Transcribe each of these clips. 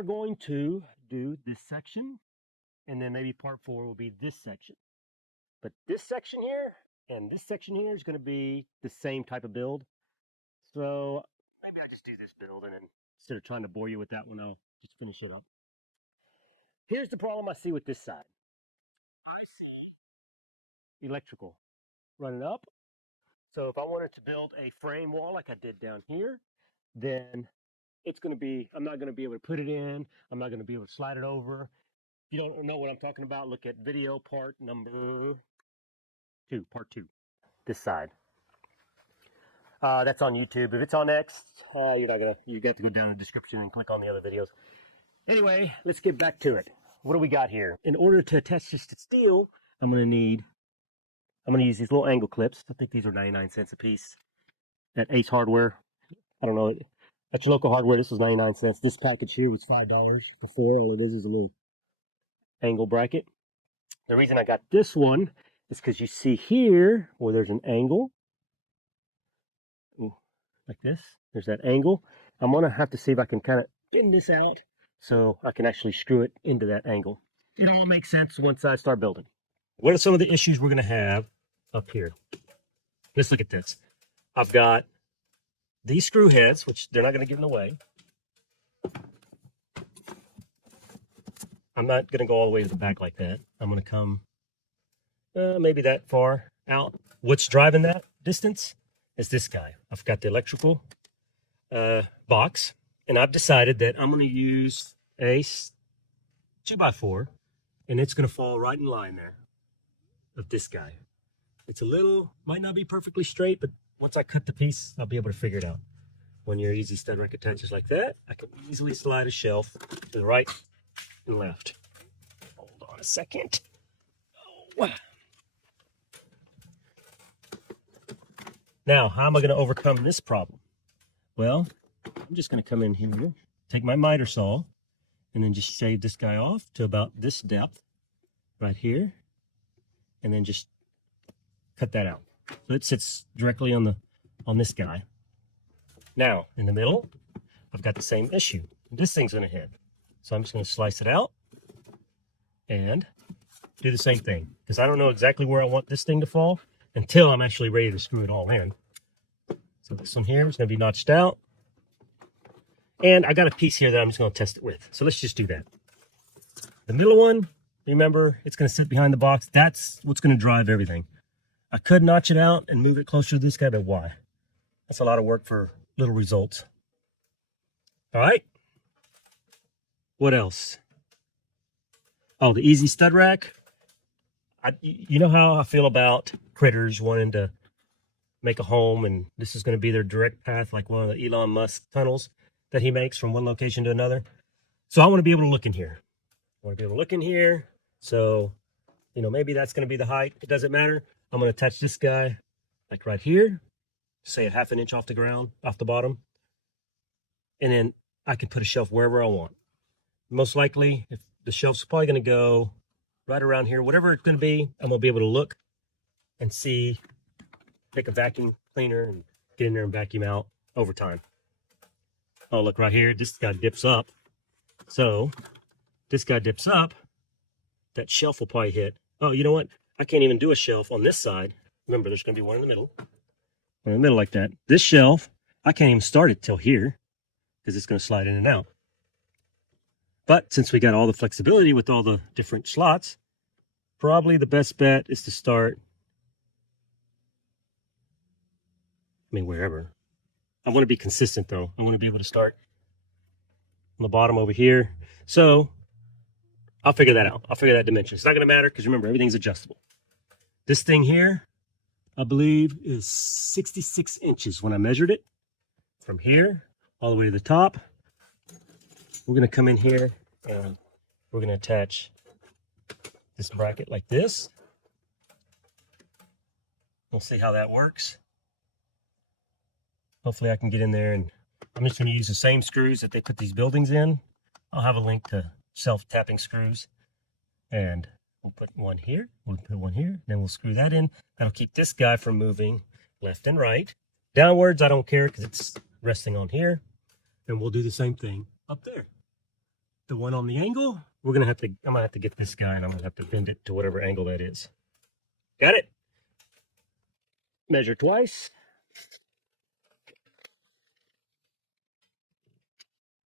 are going to do this section, and then maybe part 4 will be this section. But this section here and this section here is going to be the same type of build. So maybe I just do this build, and then instead of trying to bore you with that one, I'll just finish it up. Here's the problem I see with this side. I see electrical running up. So if I wanted to build a frame wall like I did down here, then it's going to be, I'm not going to be able to put it in. I'm not going to be able to slide it over. If you don't know what I'm talking about, look at video part number 2, part 2, this side. That's on YouTube. If it's on X, you got to go down in the description and click on the other videos. Anyway, let's get back to it. What do we got here? In order to attach this to steel, I'm going to use these little angle clips. I think these are 99 cents a piece at Ace Hardware. I don't know. At your local hardware, this was 99 cents. This package here was $5 for 4. All it is a little angle bracket. The reason I got this one is because you see here where there's an angle. Ooh, like this. There's that angle. I'm going to have to see if I can kind of thin this out so I can actually screw it into that angle. It all makes sense once I start building. What are some of the issues we're going to have up here? Let's look at this. I've got these screw heads, which they're not going to get in the way. I'm not going to go all the way to the back like that. I'm going to come maybe that far out. What's driving that distance is this guy. I've got the electrical box, and I've decided that I'm going to use a 2x4, and it's going to fall right in line there of this guy. It's a little, might not be perfectly straight, but once I cut the piece, I'll be able to figure it out. When your EZStudRack attaches like that, I can easily slide a shelf to the right and left. Hold on a second. Oh. Now, how am I going to overcome this problem? Well, I'm just going to come in here, take my miter saw, and then just shave this guy off to about this depth right here, and then just cut that out. So it sits directly on this guy. Now, in the middle, I've got the same issue. This thing's going to hit. So I'm just going to slice it out and do the same thing, because I don't know exactly where I want this thing to fall until I'm actually ready to screw it all in. So this one here is going to be notched out. And I got a piece here that I'm just going to test it with. So let's just do that. The middle one, remember, it's going to sit behind the box. That's what's going to drive everything. I could notch it out and move it closer to this guy, but why? That's a lot of work for little results. All right. What else? Oh, the EZStudRack. You know how I feel about critters wanting to make a home, and this is going to be their direct path, like one of the Elon Musk tunnels that he makes from one location to another. So I want to be able to look in here. I want to be able to look in here. So, you know, maybe that's going to be the height. It doesn't matter. I'm going to attach this guy like right here, say a ½ inch off the ground, off the bottom. And then I can put a shelf wherever I want. Most likely, if the shelf's probably going to go right around here, whatever it's going to be, I'm going to be able to look and see, take a vacuum cleaner and get in there and vacuum out over time. Oh, look right here, this guy dips up. So this guy dips up, that shelf will probably hit. Oh, you know what? I can't even do a shelf on this side. Remember, there's going to be one in the middle. One in the middle like that. This shelf, I can't even start it till here because it's going to slide in and out. But since we got all the flexibility with all the different slots, probably the best bet is to start, wherever. I want to be consistent though. I want to be able to start on the bottom over here. So I'll figure that out. I'll figure that dimension. It's not going to matter because remember, everything's adjustable. This thing here, I believe, is 66 inches when I measured it. From here all the way to the top. We're going to come in here and we're going to attach this bracket like this. We'll see how that works. Hopefully I can get in there, and I'm just going to use the same screws that they put these buildings in. I'll have a link to self-tapping screws, and we'll put one here, we'll put one here, then we'll screw that in. That'll keep this guy from moving left and right. Downwards, I don't care because it's resting on here. And we'll do the same thing up there. the one on the angle. I'm gonna have to get this guy and I'm gonna have to bend it to whatever angle that is. Got it? Measure twice.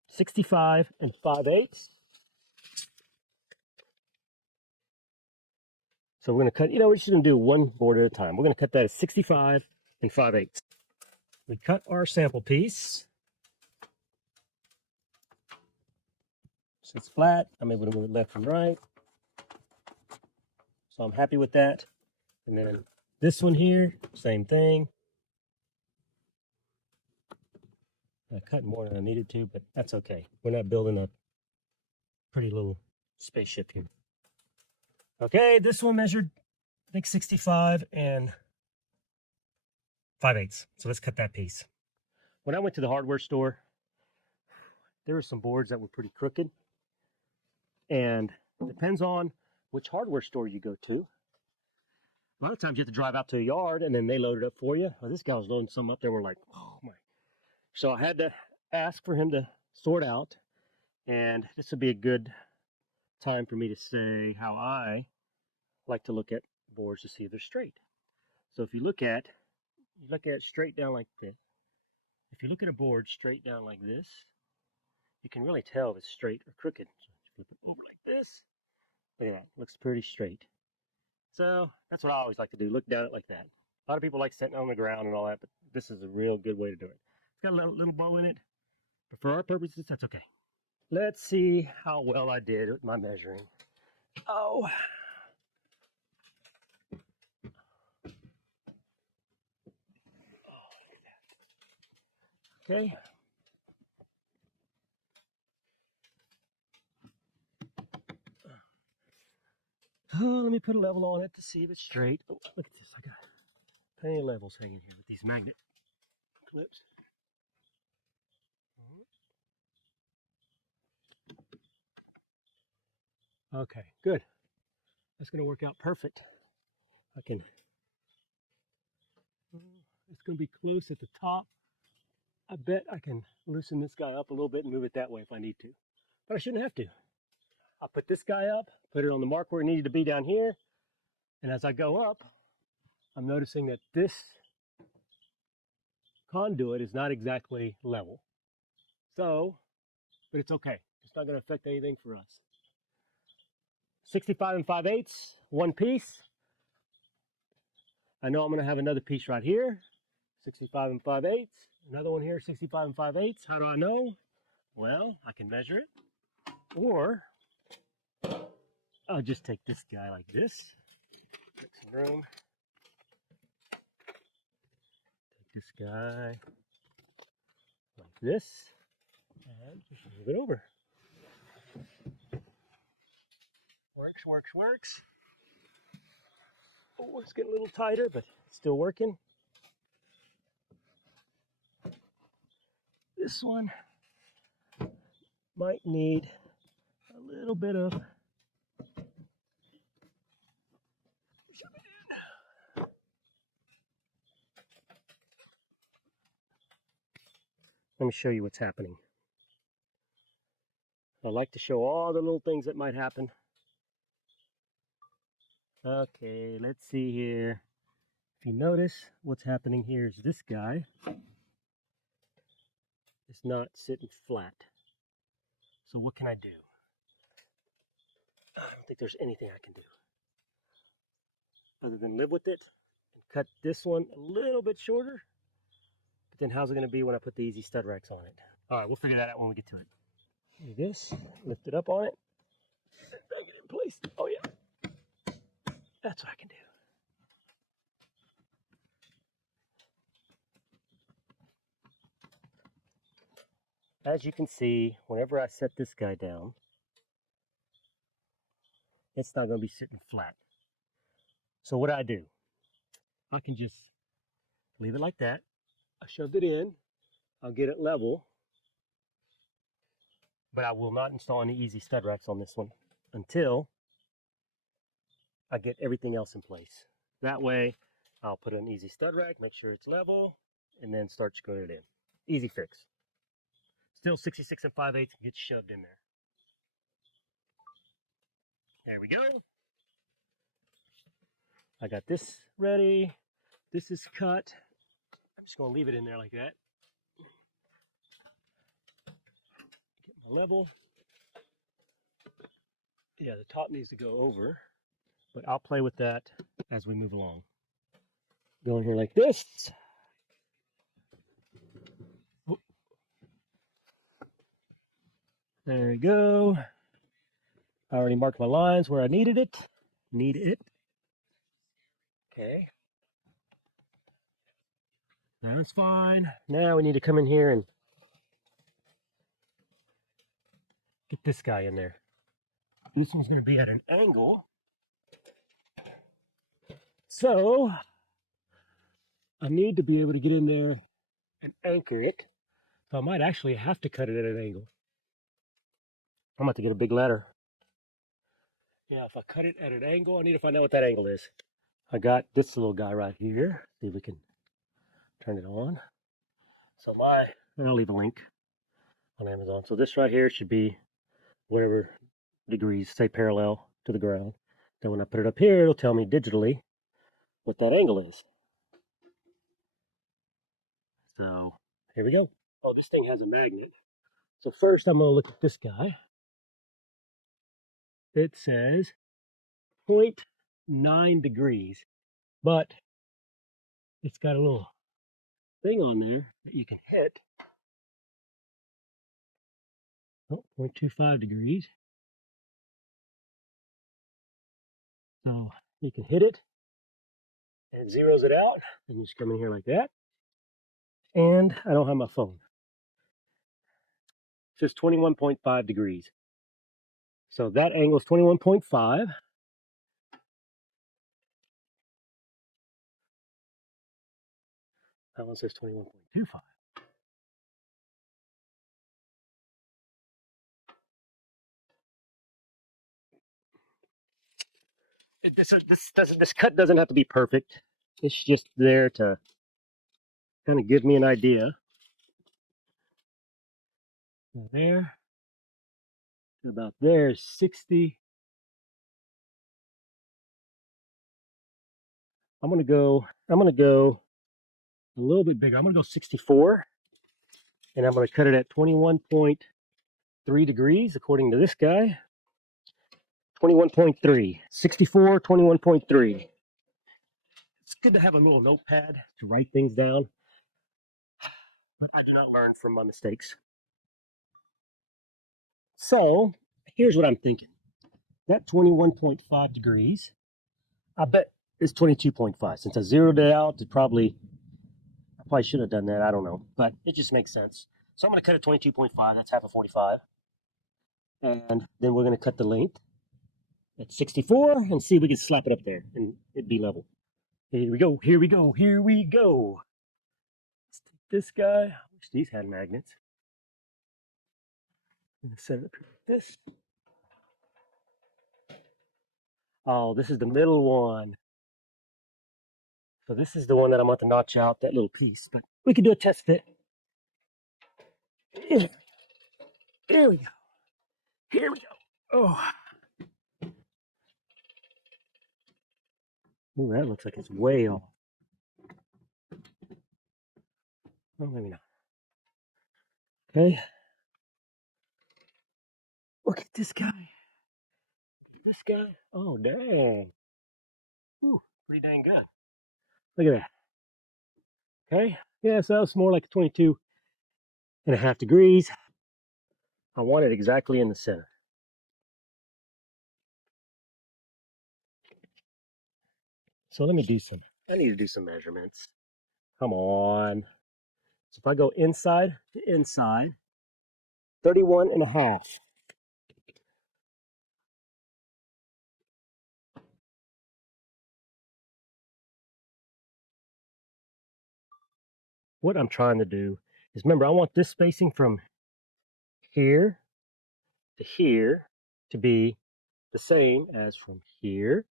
65 5/8. So we're gonna cut, we're just gonna do one board at a time. We're gonna cut that at 65 5/8. We cut our sample piece. Sits flat. I'm able to move it left and right. So I'm happy with that. And then this one here, same thing. I cut more than I needed to, but that's okay. We're not building a pretty little spaceship here. Okay, this one measured, I think, 65 5/8. So let's cut that piece. When I went to the hardware store, there were some boards that were pretty crooked. And it depends on which hardware store you go to. A lot of times you have to drive out to a yard and then they load it up for you. Well, this guy was loading some up there. We're like, oh my. So I had to ask for him to sort out. And this would be a good time for me to say how I like to look at boards to see if they're straight. So if you look at it straight down like this. If you look at a board straight down like this, you can really tell if it's straight or crooked. So flip it over like this. Look at that. Looks pretty straight. So that's what I always like to do. Look down it like that. A lot of people like sitting on the ground and all that, but this is a real good way to do it. It's got a little bow in it, but for our purposes, that's okay. Let's see how well I did with my measuring. Oh. Okay. Oh, let me put a level on it to see if it's straight. Oh, look at this. I got plenty of levels hanging here with these magnet clips. Okay, good. That's going to work out perfect. It's going to be close at the top. I bet I can loosen this guy up a little bit and move it that way if I need to. But I shouldn't have to. I'll put this guy up, put it on the mark where it needed to be down here. And as I go up, I'm noticing that this conduit is not exactly level. So, but it's okay. It's not going to affect anything for us. 65 5/8, one piece. I know I'm going to have another piece right here. 65 5/8. Another one here, 65 5/8. How do I know? Well, I can measure it. Or I'll just take this guy like this. Make some room. Take this guy like this. And just move it over. Works, works, works. Oh, it's getting a little tighter, but it's still working. This one might need a little bit of Let me show you what's happening. I like to show all the little things that might happen. Okay, let's see here. If you notice, what's happening here is this guy is not sitting flat. So what can I do? I don't think there's anything I can do other than live with it and cut this one a little bit shorter. But then how's it going to be when I put the EZStudRacks on it? All right, we'll figure that out when we get to it. Do this, lift it up on it, bang it in place. Oh yeah, that's what I can do. As you can see, whenever I set this guy down, it's not going to be sitting flat. So what do? I can just leave it like that. I shoved it in. I'll get it level. But I will not install any EZStudRacks on this one until I get everything else in place. That way, I'll put an EZStudRack, make sure it's level, and then start screwing it in. Easy fix. Still 66 5/8 gets shoved in there. There we go. I got this ready. This is cut. I'm just gonna leave it in there like that. Get my level. Yeah, the top needs to go over, but I'll play with that as we move along. Go in here like this. Oh. There we go. I already marked my lines where I needed it. Need it. Okay. That's fine. Now we need to come in here and get this guy in there. This one's going to be at an angle. So I need to be able to get in there and anchor it. So I might actually have to cut it at an angle. I'm about to get a big ladder. Yeah, if I cut it at an angle, I need to find out what that angle is. I got this little guy right here. See if we can turn it on. So and I'll leave a link on Amazon. So this right here should be whatever degrees, say parallel to the ground. Then when I put it up here, it'll tell me digitally what that angle is. So here we go. Oh, this thing has a magnet. So first I'm going to look at this guy. It says 0.9 degrees, but it's got a little thing on there that you can hit. Oh, 0.25 degrees. So you can hit it and it zeroes it out. And you just come in here like that. And I don't have my phone. It says 21.5 degrees. So that angle is 21.5. That one says 21.25. This cut doesn't have to be perfect. It's just there to kind of give me an idea. There to about there is 60. I'm gonna go a little bit bigger. I'm gonna go 64, and I'm gonna cut it at 21.3 degrees according to this guy. 21.3, 64, 21.3. It's good to have a little notepad to write things down. I can learn from my mistakes. So here's what I'm thinking. That 21.5 degrees, I bet it's 22.5. Since I zeroed it out, I probably should have done that. I don't know, but it just makes sense. So I'm going to cut it 22.5. That's half of 45. And then we're going to cut the length at 64 and see if we can slap it up there and it'd be level. Here we go. Here we go. Here we go. Let's take this guy. I wish these had magnets. I'm going to set it up here like this. Oh, this is the middle one. So this is the one that I'm going to notch out, that little piece. But we can do a test fit. Here we go. Here we go. Oh. Ooh, that looks like it's way off. Oh, maybe not. Okay. Look at this guy. This guy. Oh, dang. Ooh, pretty dang good. Look at that. Okay. Yeah, so it's more like 22.5 degrees. I want it exactly in the center. So let me I need to do some measurements. Come on. So if I go inside to inside, 31.5. What I'm trying to do is, remember, I want this spacing from here to here to be the same as from here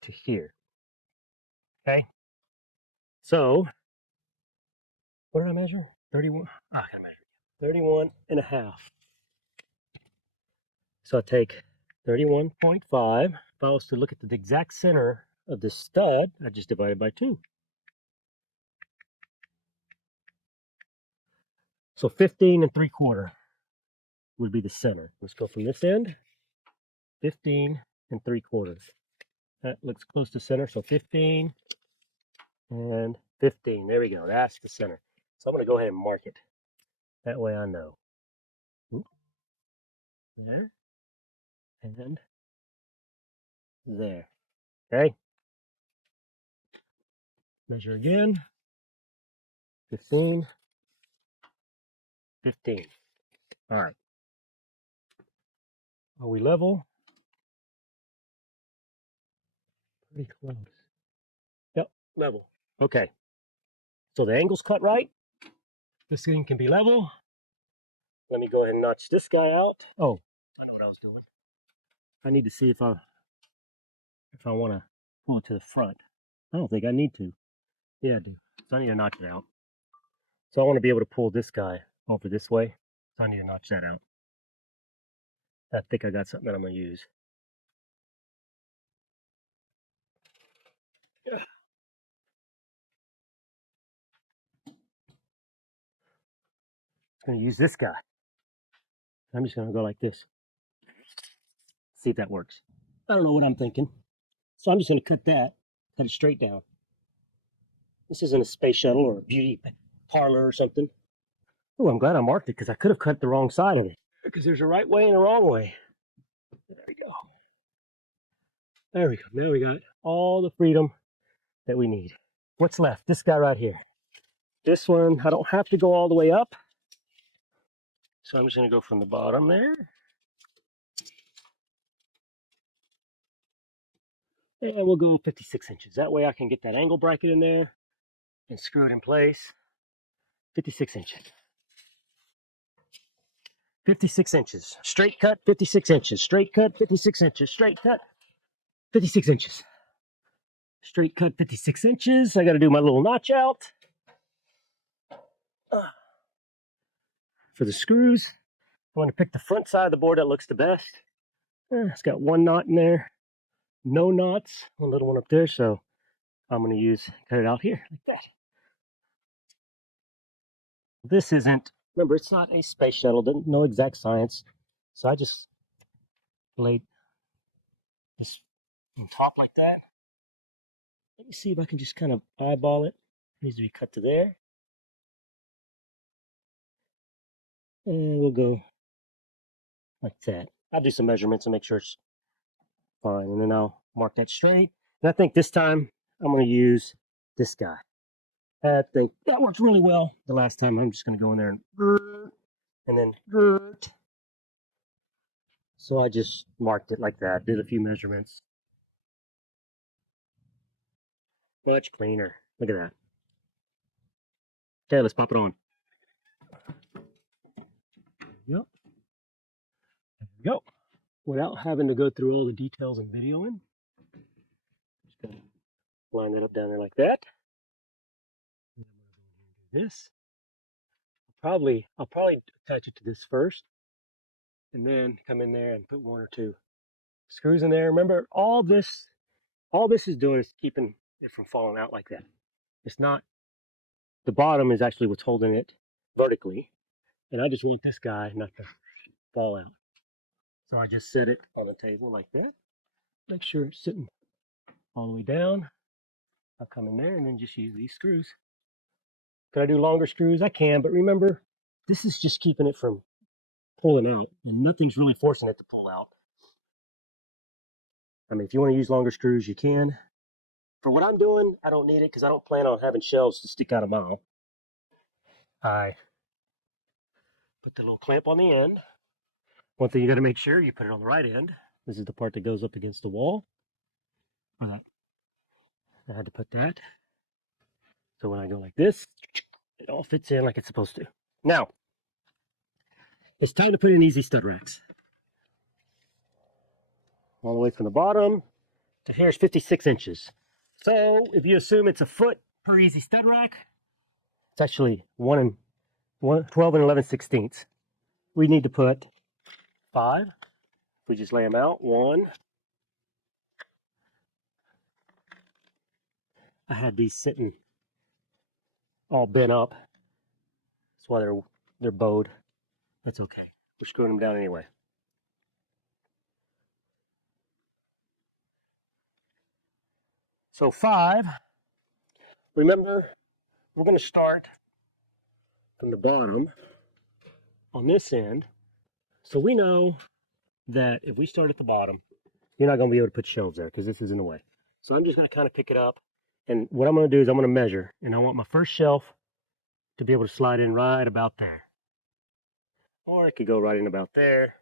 to here. Okay? So, what did I measure? 31. I gotta measure. 31.5. So I take 31.5. If I was to look at the exact center of this stud, I just divide it by 2. So 15 3/4 would be the center. Let's go from this end. 15 3/4. That looks close to center. So 15 and 15. There we go. That's the center. So I'm going to go ahead and mark it. That way I know. Oop. There. And there. Okay. Measure again. 15. 15. All right. Are we level? Pretty close. Yep, level. Okay. So the angle's cut right. This thing can be level. Let me go ahead and notch this guy out. Oh, I know what I was doing. I need to see if I want to pull it to the front. I don't think I need to. Yeah, I do. So I need to notch it out. So I want to be able to pull this guy over this way. So I need to notch that out. I think I got something that I'm going to use. Yeah. I'm going to use this guy. I'm just going to go like this. See if that works. I don't know what I'm thinking. So I'm just going to cut it straight down. This isn't a space shuttle or a beauty parlor or something. Oh, I'm glad I marked it because I could have cut the wrong side of it. Because there's a right way and a wrong way. There we go. There we go. Now we got all the freedom that we need. What's left? This guy right here. This one, I don't have to go all the way up. So I'm just going to go from the bottom there. And we'll go 56 inches. That way I can get that angle bracket in there and screw it in place. 56 inches. 56 inches. Straight cut, 56 inches. Straight cut, 56 inches. Straight cut, 56 inches. Straight cut, 56 inches. I got to do my little notch out. For the screws, I want to pick the front side of the board that looks the best. It's got one knot in there. No knots. One little one up there. So I'm going to cut it out here like that. This isn't, remember, it's not a space shuttle, no exact science. So I just laid this on top like that. Let me see if I can just kind of eyeball it. It needs to be cut to there. And we'll go like that. I'll do some measurements and make sure it's fine. And then I'll mark that straight. And I think this time I'm going to use this guy. I think that worked really well the last time. I'm just going to go in there and then. So I just marked it like that, did a few measurements. Much cleaner. Look at that. Okay, let's pop it on. Yep. There we go. Without having to go through all the details and videoing. Just gonna line that up down there like that. And I'm gonna do this. I'll probably attach it to this first, and then come in there and put 1 or 2 screws in there. Remember, all this is doing is keeping it from falling out like that. It's not. The bottom is actually what's holding it vertically, and I just want this guy not to fall out. So I just set it on the table like that. Make sure it's sitting all the way down. I'll come in there and then just use these screws. Can I do longer screws? I can, but remember, this is just keeping it from pulling out, and nothing's really forcing it to pull out. I mean, if you want to use longer screws, you can. For what I'm doing, I don't need it because I don't plan on having shells to stick out a mile. I put the little clamp on the end. One thing you got to make sure you put it on the right end. This is the part that goes up against the wall. I had to put that. So when I go like this, it all fits in like it's supposed to. Now, it's time to put in EZStudRacks. All the way from the bottom to here is 56 inches. So if you assume it's a foot per EZStudRack, it's actually 12 and 11/16. We need to put 5 we just lay them out. One. I had these sitting all bent up. That's why they're bowed. That's okay. We're screwing them down anyway. So 5. Remember, we're going to start from the bottom on this end. So we know that if we start at the bottom, you're not going to be able to put shelves there because this is in the way. So I'm just going to kind of pick it up. And what I'm going to do is I'm going to measure. And I want my first shelf to be able to slide in right about there. Or it could go right in about there.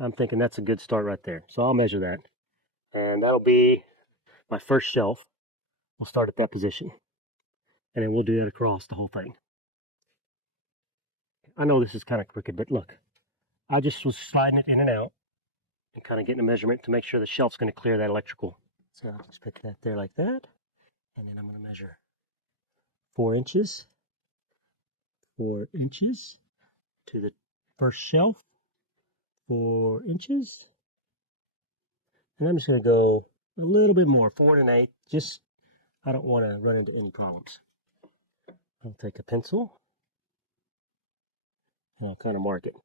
I'm thinking that's a good start right there. So I'll measure that. And that'll be my first shelf. We'll start at that position. And then we'll do that across the whole thing. I know this is kind of crooked, but look. I just was sliding it in and out and kind of getting a measurement to make sure the shelf's going to clear that electrical. So I'll just put that there like that. And then I'm going to measure 4 inches. 4 inches to the first shelf. 4 inches. And I'm just going to go a little bit more, 4 1/8. Just, I don't want to run into any problems. I'll take a pencil and I'll kind of mark it.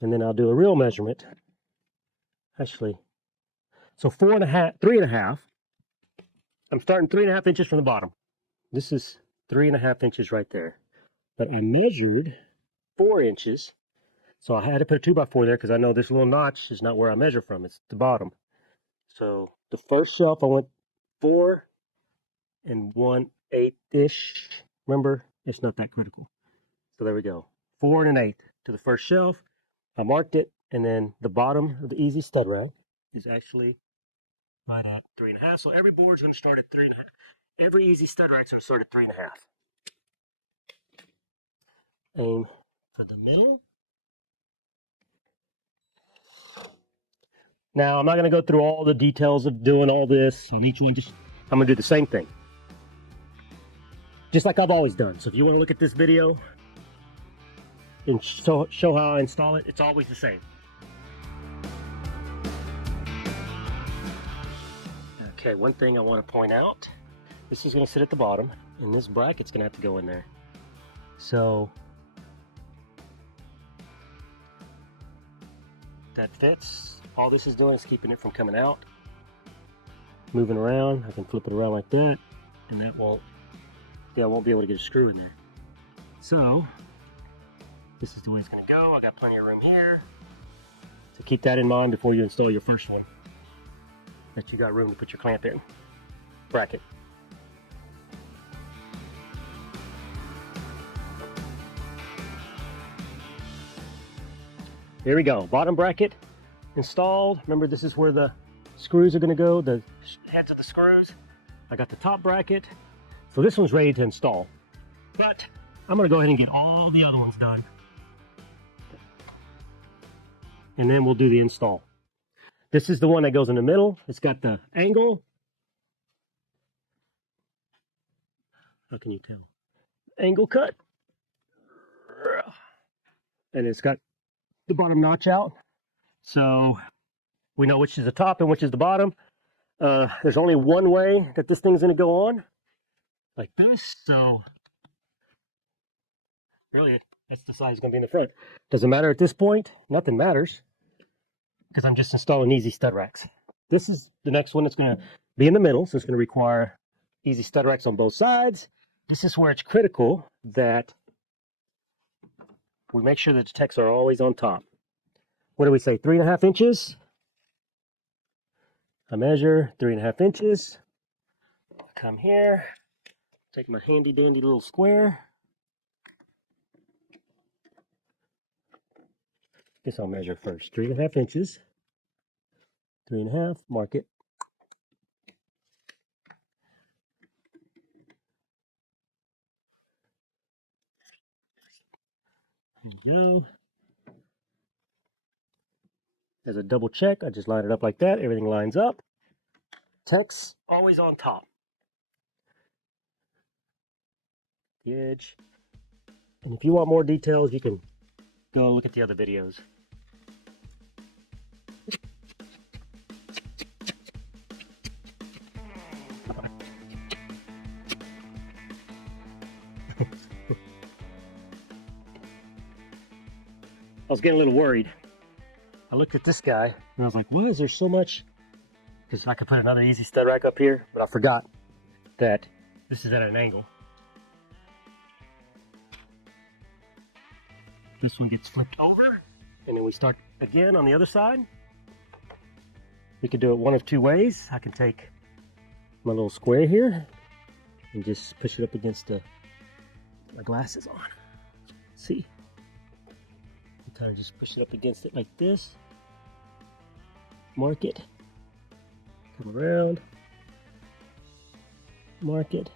And then I'll do a real measurement. Actually, so 4 1/2, 3 1/2. I'm starting 3 1/2 inches from the bottom. This is 3 1/2 inches right there. But I measured 4 inches. So I had to put a 2x4 there because I know this little notch is not where I measure from. It's the bottom. So the first shelf I went 4 1/8-ish. Remember, it's not that critical. So there we go. 4 1/8 to the first shelf. I marked it, and then the bottom of the EZStudRack is actually right at 3 1/2. So every board's going to start at 3 1/2. Every EZStudRack's going to start at 3 1/2. Aim for the middle. Now, I'm not going to go through all the details of doing all this on each one. I'm going to do the same thing. Just like I've always done. So if you want to look at this video and show how I install it, it's always the same. Okay, one thing I want to point out. This is going to sit at the bottom, and this bracket's going to have to go in there. So that fits. All this is doing is keeping it from coming out. Moving around, I can flip it around like that, and that won't, I won't be able to get a screw in there. So this is the way it's going to go. I got plenty of room here. So keep that in mind before you install your first one, that you got room to put your clamp in. Bracket. There we go. Bottom bracket installed. Remember, this is where the screws are going to go, the heads of the screws. I got the top bracket. So this one's ready to install. But I'm going to go ahead and get all the other ones done. And then we'll do the install. This is the one that goes in the middle. It's got the angle. How can you tell? Angle cut. And it's got the bottom notch out. So we know which is the top and which is the bottom. There's only one way that this thing's going to go on, like this. So really, that's the size it's going to be in the front. Doesn't matter at this point. Nothing matters because I'm just installing EZStudRacks. This is the next one that's going to be in the middle, so it's going to require EZStudRacks on both sides. This is where it's critical that we make sure that the techs are always on top. What do we say, 3 1/2 inches? I measure 3 1/2 inches. Come here, take my handy dandy little square. Guess I'll measure first. 3 1/2 inches. 3 1/2, mark it. There we go. As a double check, I just line it up like that. Everything lines up. Tech's always on top. The edge. And if you want more details, you can go look at the other videos. was getting a little worried. I looked at this guy and I was like, why is there so much? Because I could put another EZStudRack up here, but I forgot that this is at an angle. This one gets flipped over, and then we start again on the other side. We could do it one of two ways. I can take my little square here and just push it up against my glasses on. See? You kind of just push it up against it like this. Mark it. Come around. Mark it.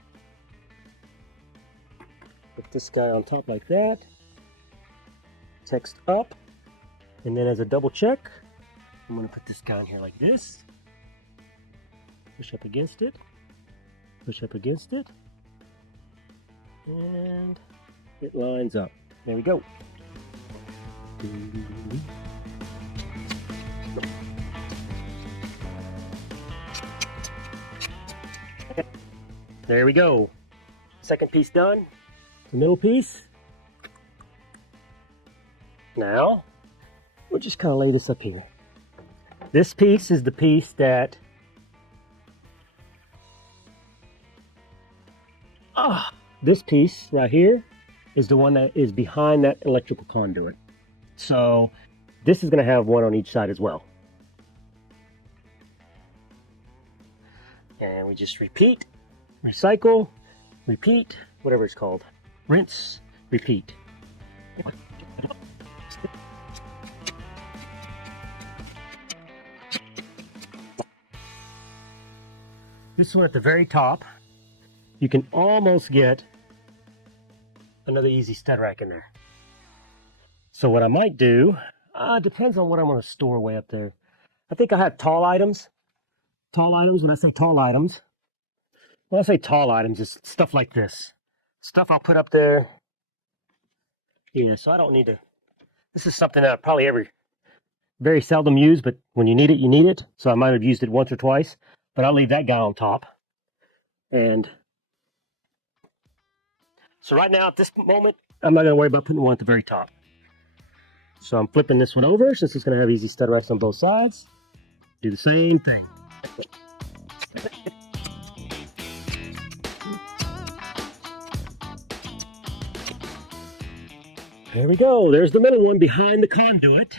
Put this guy on top like that. Text up. And then as a double check, I'm going to put this guy in here like this. Push up against it. Push up against it. And it lines up. There we go. There we go. Second piece done. The middle piece. Now, we'll just kind of lay this up here. This piece is the piece that this piece right here is the one that is behind that electrical conduit. So this is going to have one on each side as well. And we just repeat, recycle, repeat, whatever it's called. Rinse, repeat. This one at the very top, you can almost get another EZStudRack in there. So what I might do, depends on what I'm going to store way up there. I think I have tall items. Tall items, when I say tall items, it's stuff like this. Stuff I'll put up there. Yeah, so I don't need to, this is something that I probably very seldom use, but when you need it, you need it. So I might have used it once or twice, but I'll leave that guy on top. And so right now, at this moment, I'm not going to worry about putting one at the very top. So I'm flipping this one over since it's going to have EZStudRacks on both sides. Do the same thing. There we go. There's the middle one behind the conduit.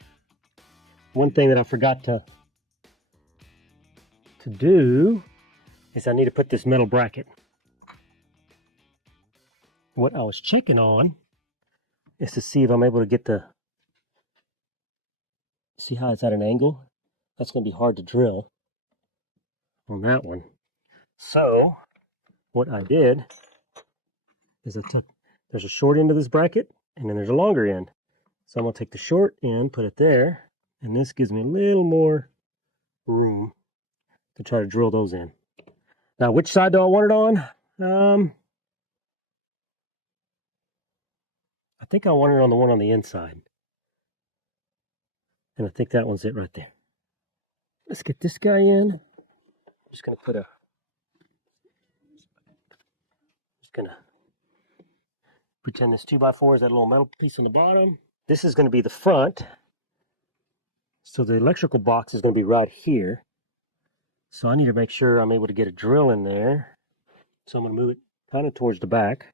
One thing that I forgot to do is I need to put this metal bracket. What I was checking on is to see if I'm able to get see how it's at an angle. That's going to be hard to drill on that one. So what I did is there's a short end of this bracket and then there's a longer end. So I'm going to take the short end, put it there, and this gives me a little more room to try to drill those in. Now, which side do I want it on? I think I want it on the one on the inside. And I think that one's it right there. Let's get this guy in. I'm just going to pretend this 2x4 is that little metal piece on the bottom. This is going to be the front. So the electrical box is going to be right here. So I need to make sure I'm able to get a drill in there. So I'm going to move it kind of towards the back,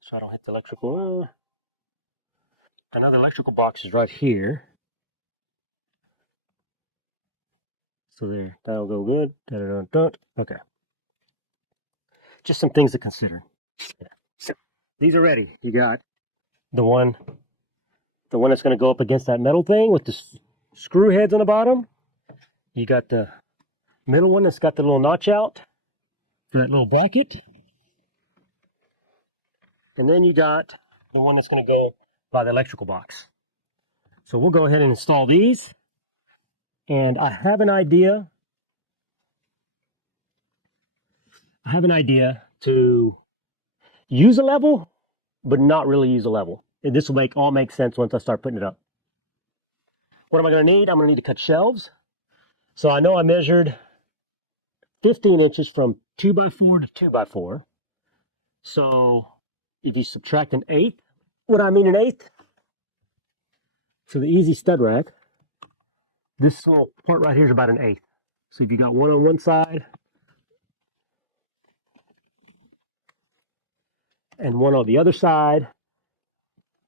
so I don't hit the electrical. Another electrical box is right here. So there, that'll go good. Okay. Just some things to consider. These are ready. You got the one that's going to go up against that metal thing with the screw heads on the bottom. You got the middle one that's got the little notch out for that little bracket. And then you got the one that's going to go by the electrical box. So we'll go ahead and install these. And I have an idea. To use a level, but not really use a level. And this will all make sense once I start putting it up. What am I going to need? I'm going to need to cut shelves. So I know I measured 15 inches from 2x4 to 2x4. So if you subtract an eighth, what I mean an eighth? So the EZStudRack, this little part right here is about an eighth. So if you got one on one side and one on the other side,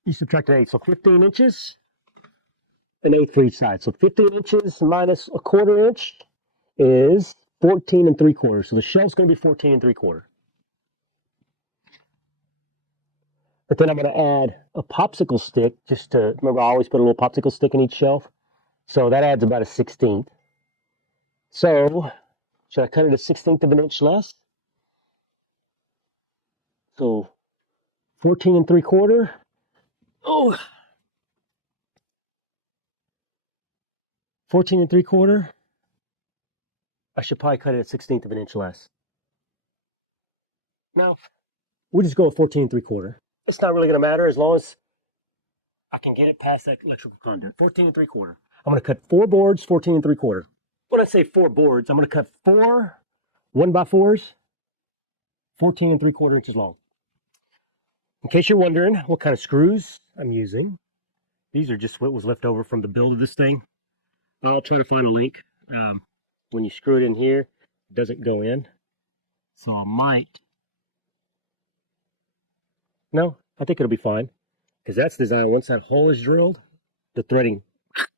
you subtract an eighth. So 15 inches, an eighth for each side. So 15 inches minus a quarter inch is 14 3/4. So the shelf's going to be 14 3/4. But then I'm going to add a popsicle stick just to, remember I always put a little popsicle stick in each shelf. So that adds about a 16th. So should I cut it a 16th of an inch less? So 14 3/4. Oh, 14 3/4. I should probably cut it a 16th of an inch less. No, we'll just go with 14 3/4. It's not really going to matter as long as I can get it past that electrical conduit. 14 3/4. I'm going to cut 4 boards, 14 3/4. When I say 4 boards, I'm going to cut 4 1x4s, 14 3/4 inches long. In case you're wondering what kind of screws I'm using, these are just what was left over from the build of this thing. I'll try to find a link. When you screw it in here, it doesn't go in. So I might. No, I think it'll be fine. Because that's designed, once that hole is drilled, the threading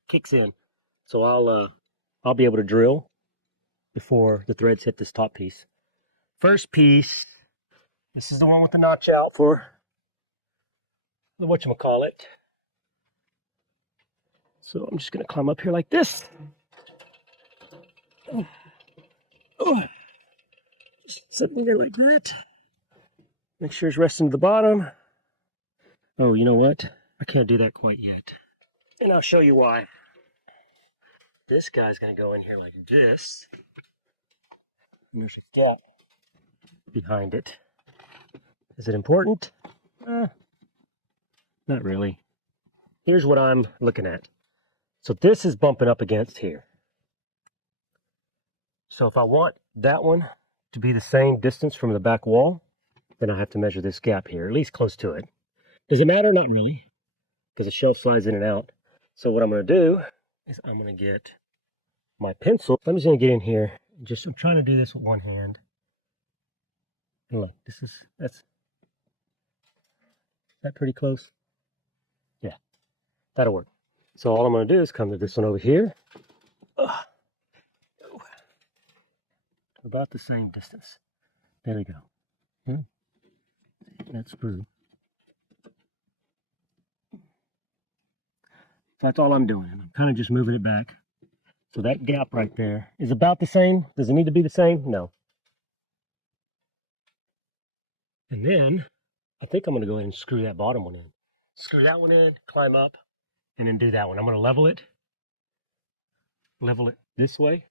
kicks in. So I'll be able to drill before the threads hit this top piece. First piece, this is the one with the notch out for the whatchamacallit. So I'm just going to climb up here like this. Oh. Just sitting there like that. Make sure it's resting to the bottom. Oh, you know what? I can't do that quite yet. And I'll show you why. This guy's going to go in here like this. And there's a gap behind it. Is it important? Not really. Here's what I'm looking at. So this is bumping up against here. So if I want that one to be the same distance from the back wall, then I have to measure this gap here, at least close to it. Does it matter? Not really, because the shelf slides in and out. So what I'm going to do is I'm going to get my pencil. I'm just going to get in here. I'm trying to do this with one hand. And look, that's that pretty close? Yeah, that'll work. So all I'm going to do is come to this one over here. About the same distance. There we go. That screw. That's all I'm doing. I'm kind of just moving it back. So that gap right there is about the same. Does it need to be the same? No. And then I think I'm going to go ahead and screw that bottom one in. Screw that one in, climb up, and then do that one. I'm going to level it this way.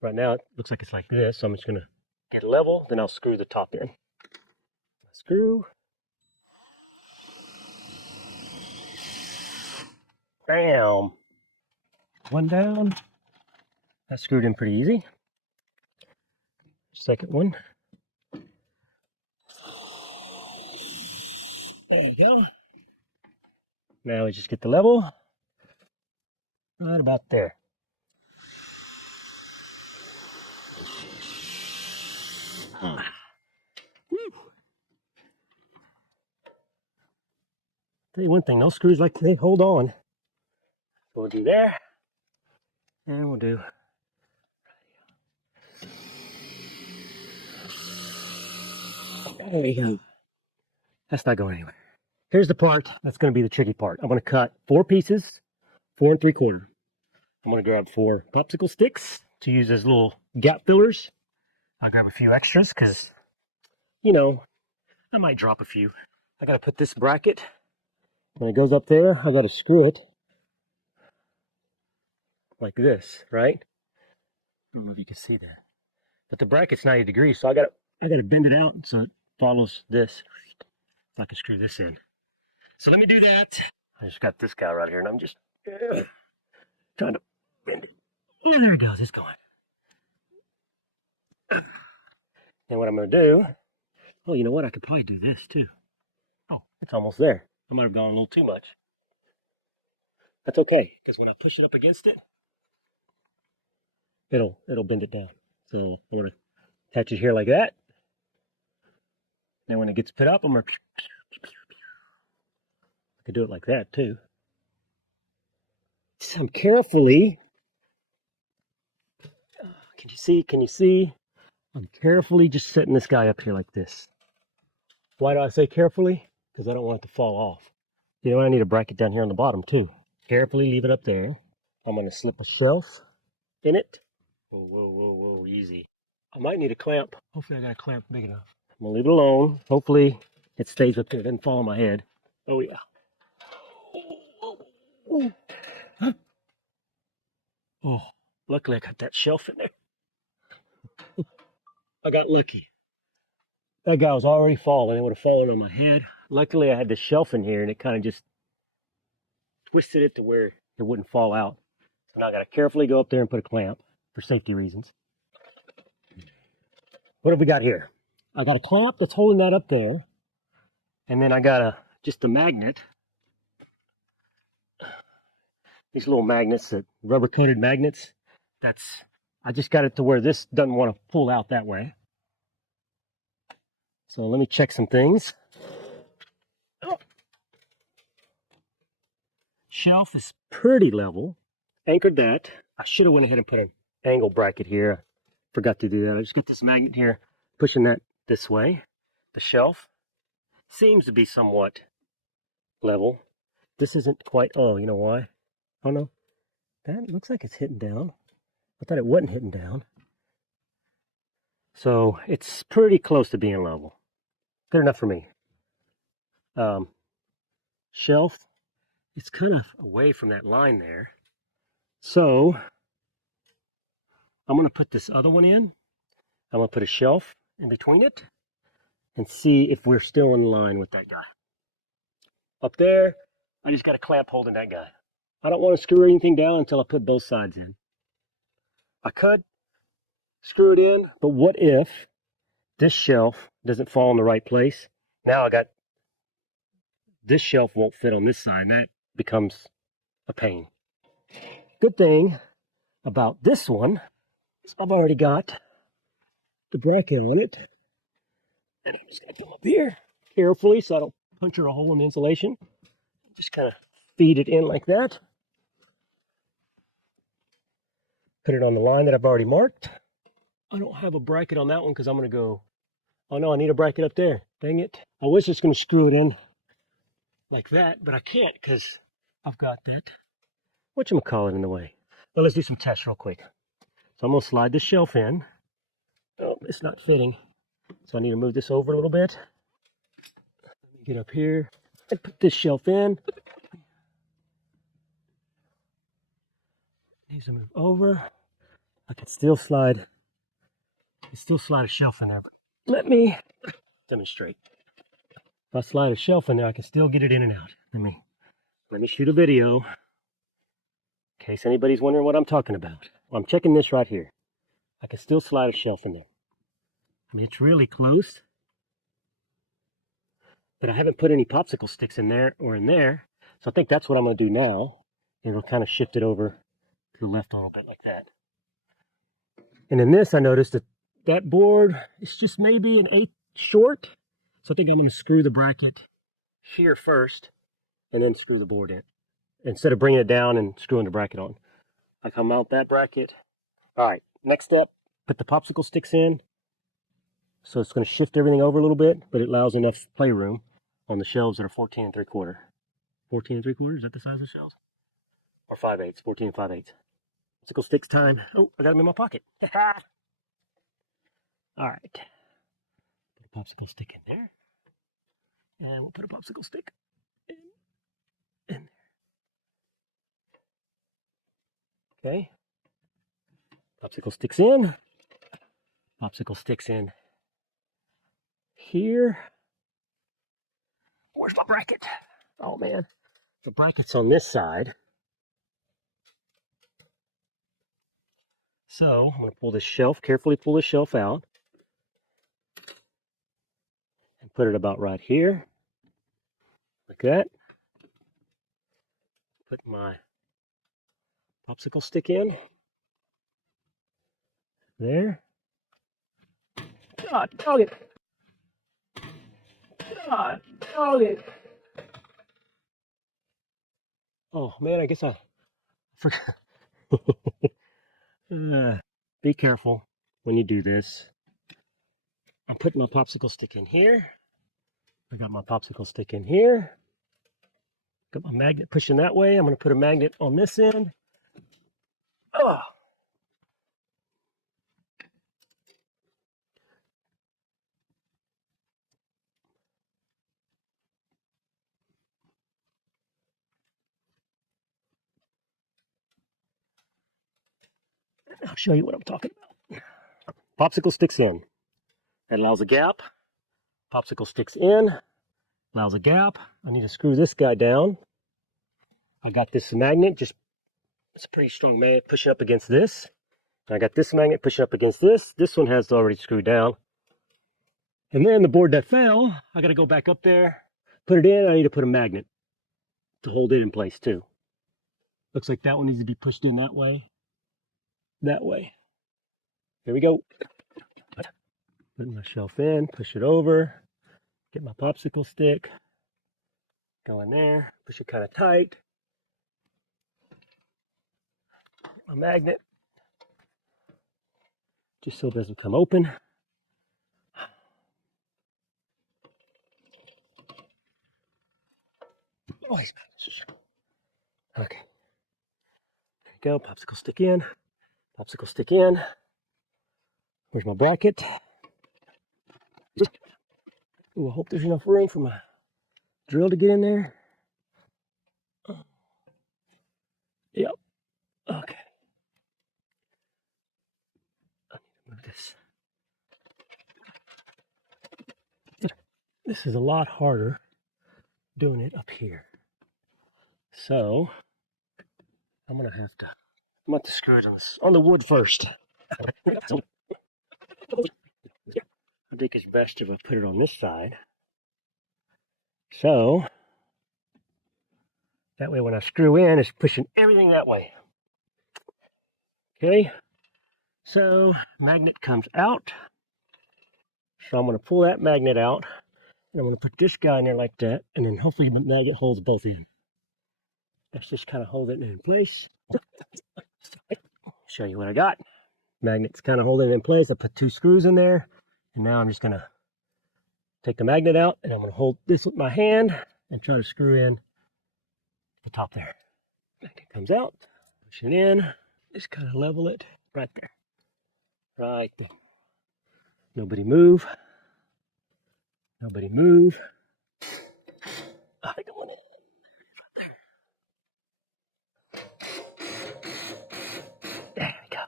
Right now it looks like it's like this, so I'm just going to get level, then I'll screw the top in. Screw. Bam. One down. That's screwed in pretty easy. Second one. There you go. Now we just get the level. Right about there. Tell you one thing, those screws like they hold on. So we'll do there. And we'll do. There you go. That's not going anywhere. Here's the part that's going to be the tricky part. I'm going to cut 4 pieces, 4 3/4. I'm going to grab 4 popsicle sticks to use as little gap fillers. I'll grab a few extras because, you know, I might drop a few. I got to put this bracket. When it goes up there, I got to screw it like this, right? I don't know if you can see that. But the bracket's 90 degrees, so I got to bend it out so it follows this. So I can screw this in. So let me do that. I just got this guy right here, and I'm just trying to bend it. Oh, there it goes. It's going. And what I'm going to do, oh, you know what? I could probably do this too. Oh, It's almost there. I might have gone a little too much. That's okay, because when I push it up against it, it'll bend it down. So I'm gonna attach it here like that. Then when it gets put up, I could do it like that too. So I'm carefully. Can you see? Can you see? I'm carefully just setting this guy up here like this. Why do I say carefully? Because I don't want it to fall off. You know what? I need a bracket down here on the bottom too. Carefully leave it up there. I'm going to slip a shelf in it. Whoa, whoa, whoa, whoa, easy. I might need a clamp. Hopefully I got a clamp big enough. I'm going to leave it alone. Hopefully it stays up there. It doesn't fall on my head. Oh yeah. Oh, luckily I got that shelf in there. I got lucky. That guy was already falling. It would have fallen on my head. Luckily I had the shelf in here and it kind of just twisted it to where it wouldn't fall out. So now I got to carefully go up there and put a clamp for safety reasons. What have we got here? I got a clamp that's holding that up there. And then I got just a magnet. These little magnets, rubber coated magnets. I just got it to where this doesn't want to pull out that way. So let me check some things. Oh. Shelf is pretty level. Anchored that. I should have went ahead and put an angle bracket here. Forgot to do that. I just got this magnet here, pushing that this way. The shelf seems to be somewhat level. This isn't quite, oh, you know why? Oh no, that looks like it's hitting down. I thought it wasn't hitting down. So it's pretty close to being level. Good enough for me. Shelf, it's kind of away from that line there. So I'm going to put this other one in. I'm going to put a shelf in between it and see if we're still in line with that guy. Up there, I just got a clamp holding that guy. I don't want to screw anything down until I put both sides in. I could screw it in, but what if this shelf doesn't fall in the right place? Now I got this shelf won't fit on this side. That becomes a pain. Good thing about this one is I've already got the bracket on it. And I'm just going to come up here carefully so I don't puncture a hole in the insulation. Just kind of feed it in like that. Put it on the line that I've already marked. I don't have a bracket on that one because I'm going to go, oh no, I need a bracket up there. Dang it. I was just going to screw it in like that, but I can't because I've got that whatchamacallit in the way. Well, let's do some tests real quick. So I'm going to slide this shelf in. Oh, it's not fitting. So I need to move this over a little bit. Let me get up here and put this shelf in. Needs to move over. I can still slide. A shelf in there. Let me demonstrate. If I slide a shelf in there, I can still get it in and out. Let me shoot a video in case anybody's wondering what I'm talking about. Well, I'm checking this right here. I can still slide a shelf in there. I mean, it's really close, but I haven't put any popsicle sticks in there or in there. So I think that's what I'm going to do now. It'll kind of shift it over to the left a little bit like that. And in this, I noticed that that board is just maybe an 1/8 short. So I think I'm going to screw the bracket here first and then screw the board in. Instead of bringing it down and screwing the bracket on. I come out that bracket. All right, next step, put the popsicle sticks in. So it's going to shift everything over a little bit, but it allows enough playroom on the shelves that are 14 3/4. 14 3/4, is that the size of the shelves? Or 5/8, 14 5/8. Popsicle sticks time. Oh, I got them in my pocket. All right. Put a popsicle stick in there. And we'll put a popsicle stick in there. Okay. Popsicle sticks in. Popsicle sticks in here. Where's my bracket? Oh man, the bracket's on this side. So I'm going to pull this shelf, carefully pull this shelf out. And put it about right here. like that. Put my popsicle stick in. There. God dog it. God dog it. Oh man, I guess I forgot. Be careful when you do this. I'm putting my popsicle stick in here. I got my popsicle stick in here. Got my magnet pushing that way. I'm going to put a magnet on this end. Oh. I'll show you what I'm talking about. Popsicle sticks in. That allows a gap. Popsicle sticks in. Allows a gap. I need to screw this guy down. I got this magnet, just it's a pretty strong magnet pushing up against this. I got this magnet pushing up against this. This one has already screwed down. And then the board that fell, I got to go back up there, put it in. I need to put a magnet to hold it in place too. Looks like that one needs to be pushed in that way. That way. Here we go. Put my shelf in, push it over, get my popsicle stick, go in there, push it kind of tight. My magnet, just so it doesn't come open. Oh, these magnets. Okay. There we go. Popsicle stick in. Popsicle stick in. Where's my bracket? Ooh, I hope there's enough room for my drill to get in there. Yep. Okay. I need to move this. This is a lot harder doing it up here. So I'm gonna have to screw it on the wood first. I think it's best if I put it on this side. So that way when I screw in, it's pushing everything that way. Okay, so magnet comes out. So I'm going to pull that magnet out. And I'm going to put this guy in there like that. And then hopefully the magnet holds both in. Let's just kind of hold it in place. Show you what I got. Magnet's kind of holding it in place. I put 2 screws in there. And now I'm just going to take the magnet out. And I'm going to hold this with my hand and try to screw in the top there. Magnet comes out. Push it in. Just kind of level it right there. Right there. Nobody move. Nobody move. I think I want it right there. There we go.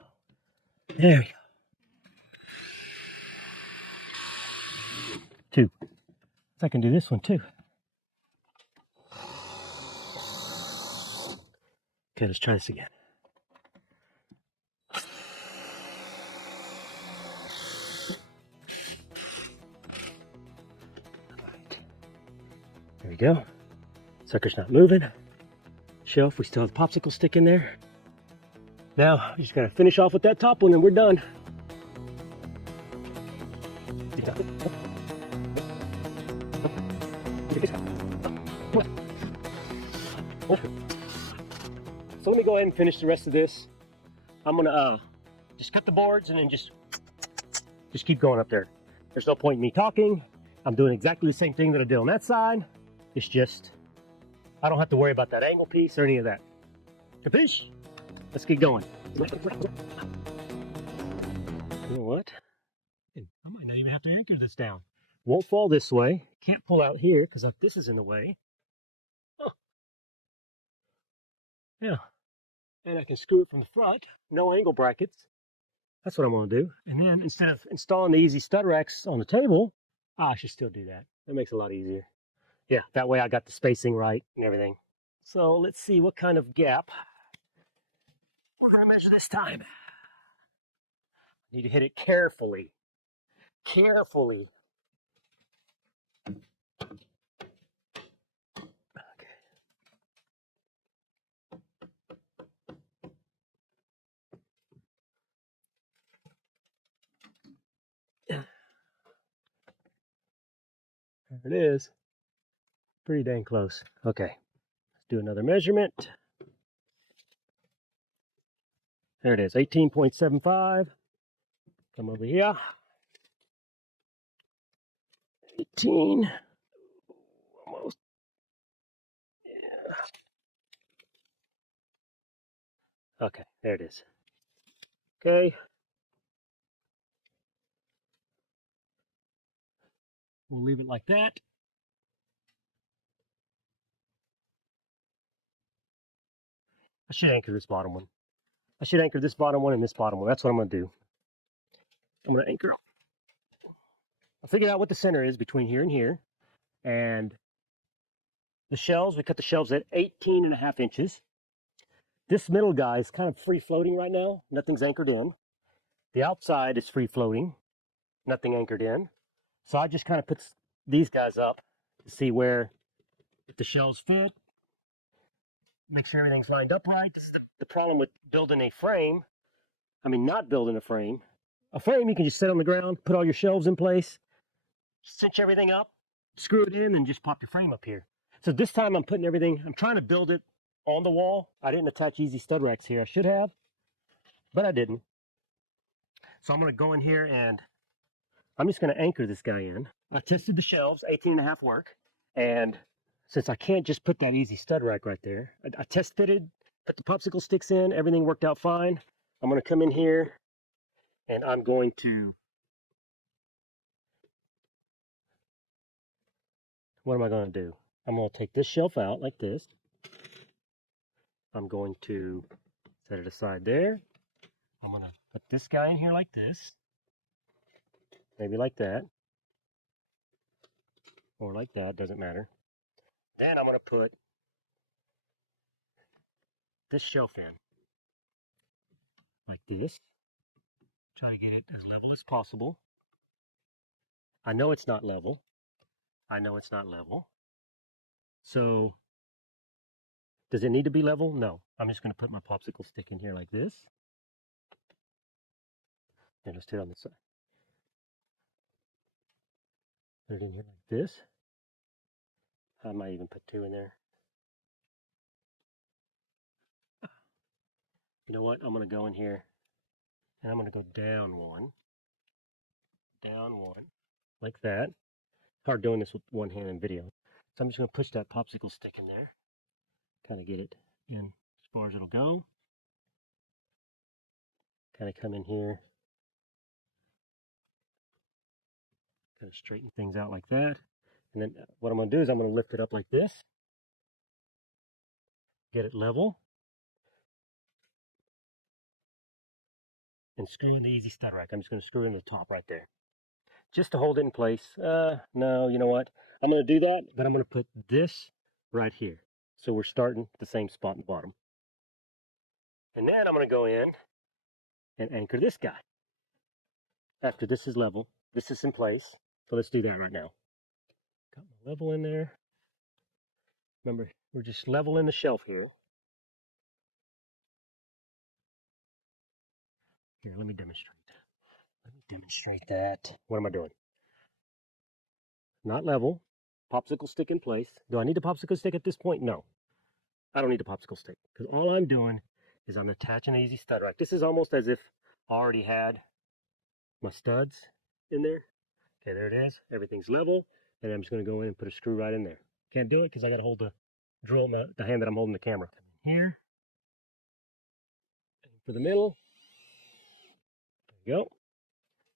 There we go. 2. I can do this one too. Okay, let's try this again. There we go. Sucker's not moving. Shelf, we still have the popsicle stick in there. Now, I'm just gonna finish off with that top one and we're done. So let me go ahead and finish the rest of this. I'm gonna just cut the boards and then just keep going up there. There's no point in me talking. I'm doing exactly the same thing that I did on that side. It's just, I don't have to worry about that angle piece or any of that. Capiche? Let's get going. You know what? I might not even have to anchor this down. Won't fall this way. Can't pull out here because this is in the way. Oh. Yeah. And I can screw it from the front. No angle brackets. That's what I'm going to do. And then instead of installing the EZStudRacks on the table, I should still do that. That makes it a lot easier. Yeah, that way I got the spacing right and everything. So let's see what kind of gap we're going to measure this time. Need to hit it carefully. Carefully. There it is. Pretty dang close. Okay, let's do another measurement. There it is, 18.75. Come over here. 18. Almost. Yeah. Okay, there it is. Okay. We'll leave it like that. I should anchor this bottom one. I should anchor this bottom one and this bottom one. That's what I'm going to do. I'm going to anchor. I figured out what the center is between here and here. And the shelves, we cut the shelves at 18.5 inches. This middle guy is kind of free floating right now. Nothing's anchored in. The outside is free floating. Nothing anchored in. So I just kind of put these guys up to see where if the shelves fit. Make sure everything's lined up right. The problem with building a frame, not building a frame you can just set on the ground, put all your shelves in place, cinch everything up, screw it in, and just pop your frame up here. So this time I'm trying to build it on the wall. I didn't attach EZStudRacks here. I should have, but I didn't. So I'm going to go in here and I'm just going to anchor this guy in. I tested the shelves, 18.5 work, and since I can't just put that EZStudRack right there, I test fitted, put the popsicle sticks in, everything worked out fine. I'm going to come in here and I'm going to, what am I going to do? I'm going to take this shelf out like this. I'm going to set it aside there. I'm going to put this guy in here like this. Maybe like that. Or like that, doesn't matter. Then I'm going to put this shelf in. Like this. Try to get it as level as possible. I know it's not level. I know it's not level. So, does it need to be level? No. I'm just going to put my popsicle stick in here like this. And just hit on this side. Put it in here like this. I might even put 2 in there. You know what? I'm going to go in here and I'm going to go down 1. Down 1. Like that. Hard doing this with one hand in video. So I'm just going to push that popsicle stick in there. Kind of get it in as far as it'll go. Kind of come in here. Kind of straighten things out like that. And then what I'm going to do is I'm going to lift it up like this. Get it level. And screw in the EZStudRack. I'm just going to screw in the top right there. Just to hold it in place. No, you know what? I'm going to do that, but I'm going to put this right here. So we're starting at the same spot in the bottom. And then I'm going to go in and anchor this guy. After this is level, this is in place. So let's do that right now. Got my level in there. Remember, we're just leveling the shelf here. Here, let me demonstrate. Let me demonstrate that. What am I doing? Not level. Popsicle stick in place. Do I need a popsicle stick at this point? No. I don't need a popsicle stick. Because all I'm doing is I'm attaching an EZStudRack. This is almost as if I already had my studs in there. Okay, there it is. Everything's level. And I'm just going to go in and put a screw right in there. Can't do it because I got to hold the drill in the hand that I'm holding the camera. Here. For the middle. There you go.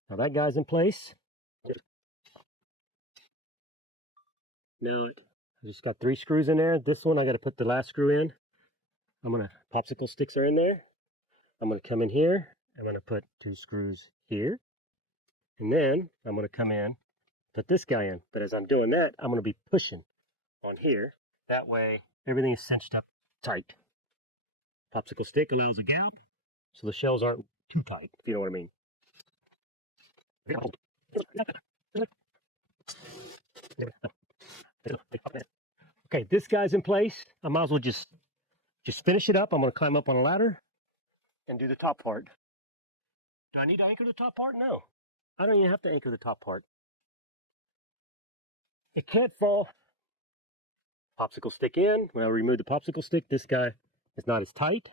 Now that guy's in place. Now I just got 3 screws in there. This one I got to put the last screw in. Popsicle sticks are in there. I'm going to come in here. I'm going to put 2 screws here. And then I'm going to come in, put this guy in. But as I'm doing that, I'm going to be pushing on here. That way everything is cinched up tight. Popsicle stick allows a gap so the shells aren't too tight, if you know what I mean. Okay, this guy's in place. I might as well just finish it up. I'm going to climb up on a ladder and do the top part. Do I need to anchor the top part? No. I don't even have to anchor the top part. It can't fall. Popsicle stick in. When I remove the popsicle stick, this guy is not as tight.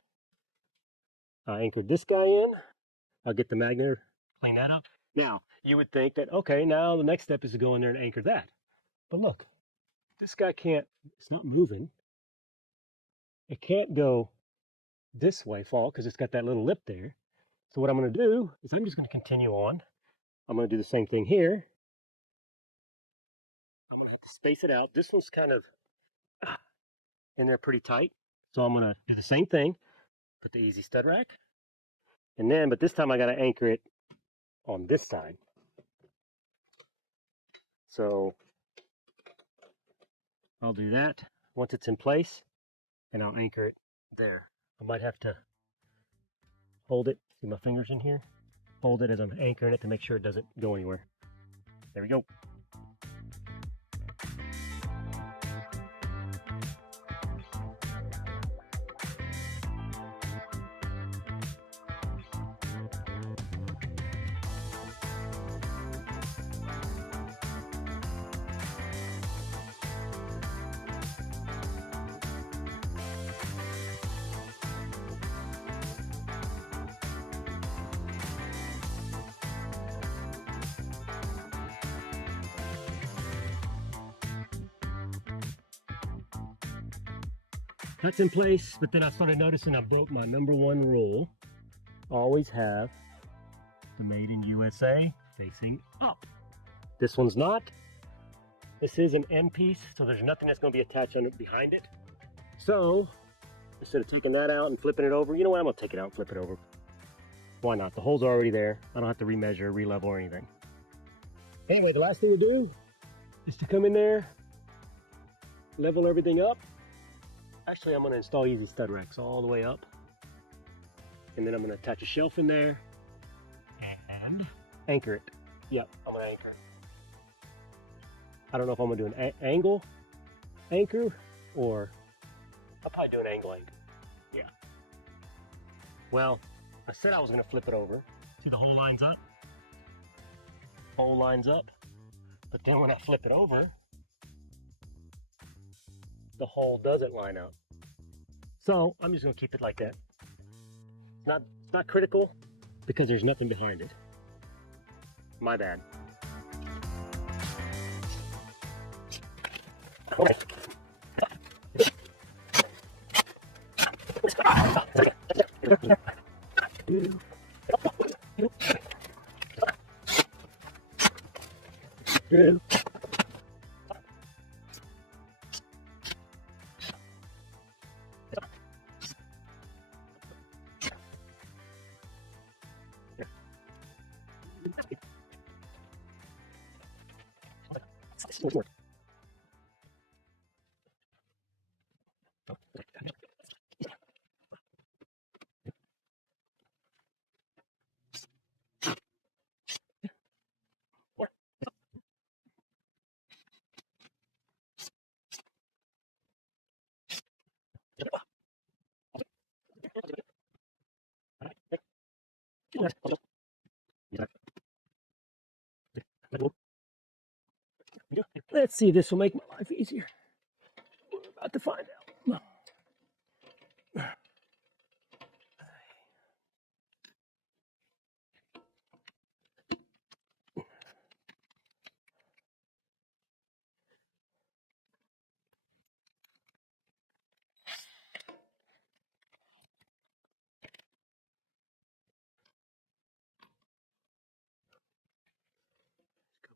I anchored this guy in. I'll get the magnet, clean that up. Now, you would think that, okay, now the next step is to go in there and anchor that. But look, this guy can't, it's not moving. It can't go this way, fall, because it's got that little lip there. So what I'm going to do is I'm just going to continue on. I'm going to do the same thing here. I'm going to have to space it out. This one's kind of in there pretty tight. So I'm going to do the same thing. Put the EZStudRack. And then, but this time I got to anchor it on this side. So I'll do that once it's in place, and I'll anchor it there. I might have to hold it. See my fingers in here? Hold it as I'm anchoring it to make sure it doesn't go anywhere. There we go. That's in place, but then I started noticing I broke my #1 rule. Always have the Made in USA facing up. This one's not. This is an end piece, so there's nothing that's going to be attached on it behind it. So instead of taking that out and flipping it over, you know what? I'm going to take it out and flip it over. Why not? The hole's already there. I don't have to remeasure, re-level, or anything. Anyway, the last thing to do is to come in there, level everything up. Actually, I'm going to install EZStudRacks all the way up. And then I'm going to attach a shelf in there and anchor it. Yep, I'm going to anchor it. I don't know if I'm going to do an angle anchor or I'll probably do an angle anchor. Yeah. Well, I said I was going to flip it over. See, the hole lines up. Hole lines up. But then when I flip it over, the hole doesn't line up. So I'm just going to keep it like that. It's not critical because there's nothing behind it. My bad. Okay. Let's see, this will make my life easier. We're about to find out.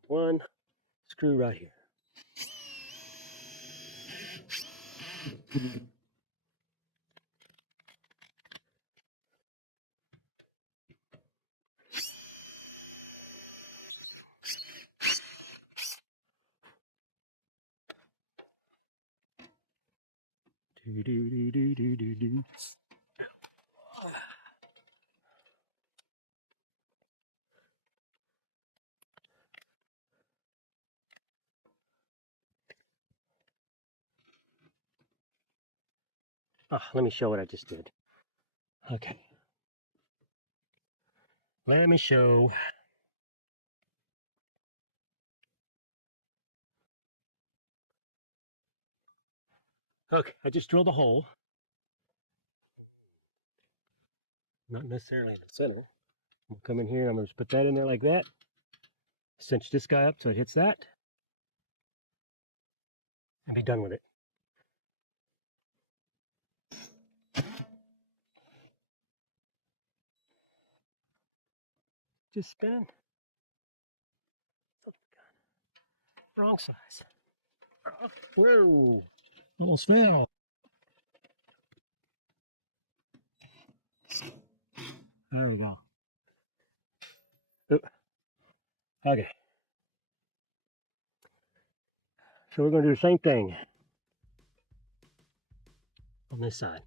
One screw right here. Do, do, do, do, do, do, do. Let me show what I just did. Okay. Let me show. Okay, I just drilled a hole. Not necessarily in the center. I'll come in here and I'm going to put that in there like that. Cinch this guy up so it hits that. And be done with it. Just spinning. Oh, God. Wrong size. Oh, whoa. Almost fell. There we go. Okay. So we're going to do the same thing on this side.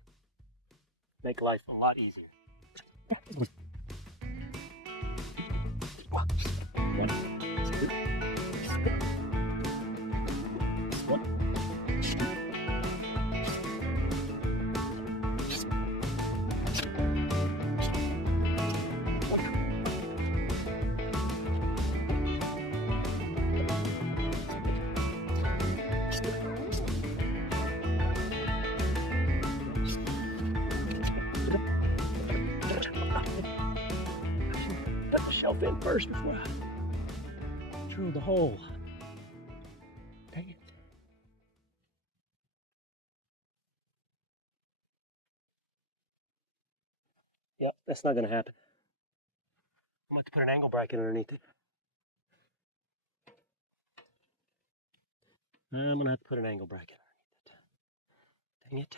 Make life a lot easier. Put the shelf in first before I drill the hole. Dang it. Yep, that's not going to happen. I'm going to have to put an angle bracket underneath it. I'm going to have to put an angle bracket underneath it. Dang it.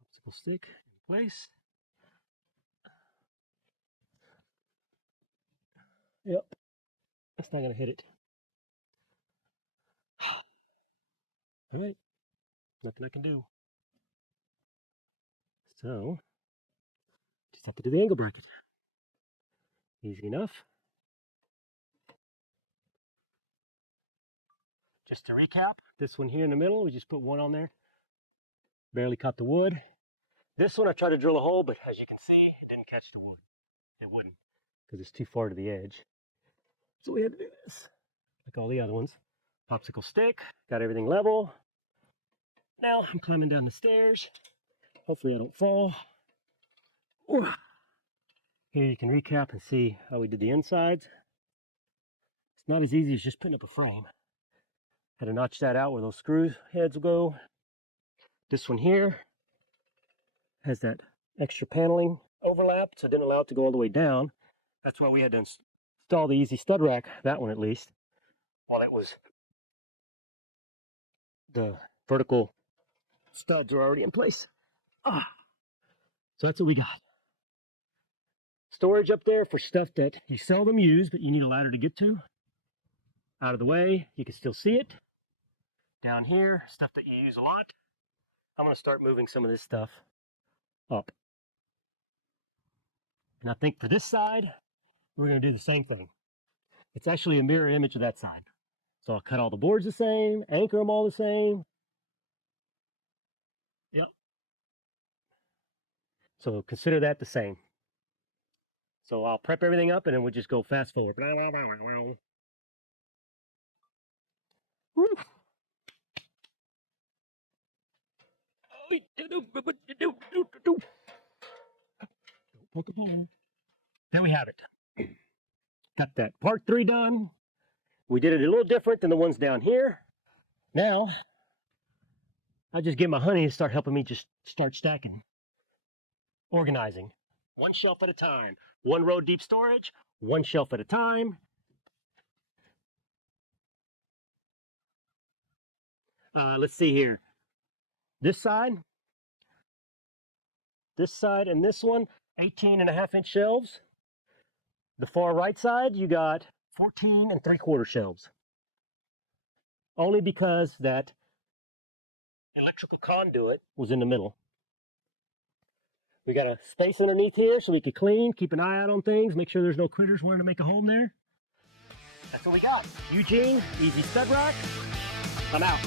Popsicle stick in place. Yep, that's not going to hit it. All right, nothing I can do. So, just have to do the angle bracket. Easy enough. Just to recap, this one here in the middle, we just put one on there. Barely caught the wood. This one I tried to drill a hole, but as you can see, it didn't catch the wood. It wouldn't, because it's too far to the edge. So we had to do this, like all the other ones. Popsicle stick, got everything level. Now I'm climbing down the stairs. Hopefully I don't fall. Ooh. Here you can recap and see how we did the insides. It's not as easy as just putting up a frame. Had to notch that out where those screw heads will go. This one here has that extra paneling overlap, so it didn't allow it to go all the way down. That's why we had to install the EZStudRack, that one at least, while it was the vertical studs are already in place. So that's what we got. Storage up there for stuff that you seldom use, but you need a ladder to get to. Out of the way, you can still see it. Down here, stuff that you use a lot. I'm going to start moving some of this stuff up. And I think for this side, we're going to do the same thing. It's actually a mirror image of that side. So I'll cut all the boards the same, anchor them all the same. Yep. So consider that the same. So I'll prep everything up and then we'll just go fast forward. Woo. There we have it. Got that part 3 done. We did it a little different than the ones down here. Now, I just get my honey to start helping me just start stacking. Organizing. One shelf at a time. One row deep storage. One shelf at a time. Let's see here. This side, and this one, 18.5-inch shelves. The far right side, you got 14 3/4 shelves. Only because that electrical conduit was in the middle. We got a space underneath here so we could clean, keep an eye out on things, make sure there's no critters wanting to make a home there. That's what we got. Eugene, EZStudRack. I'm out.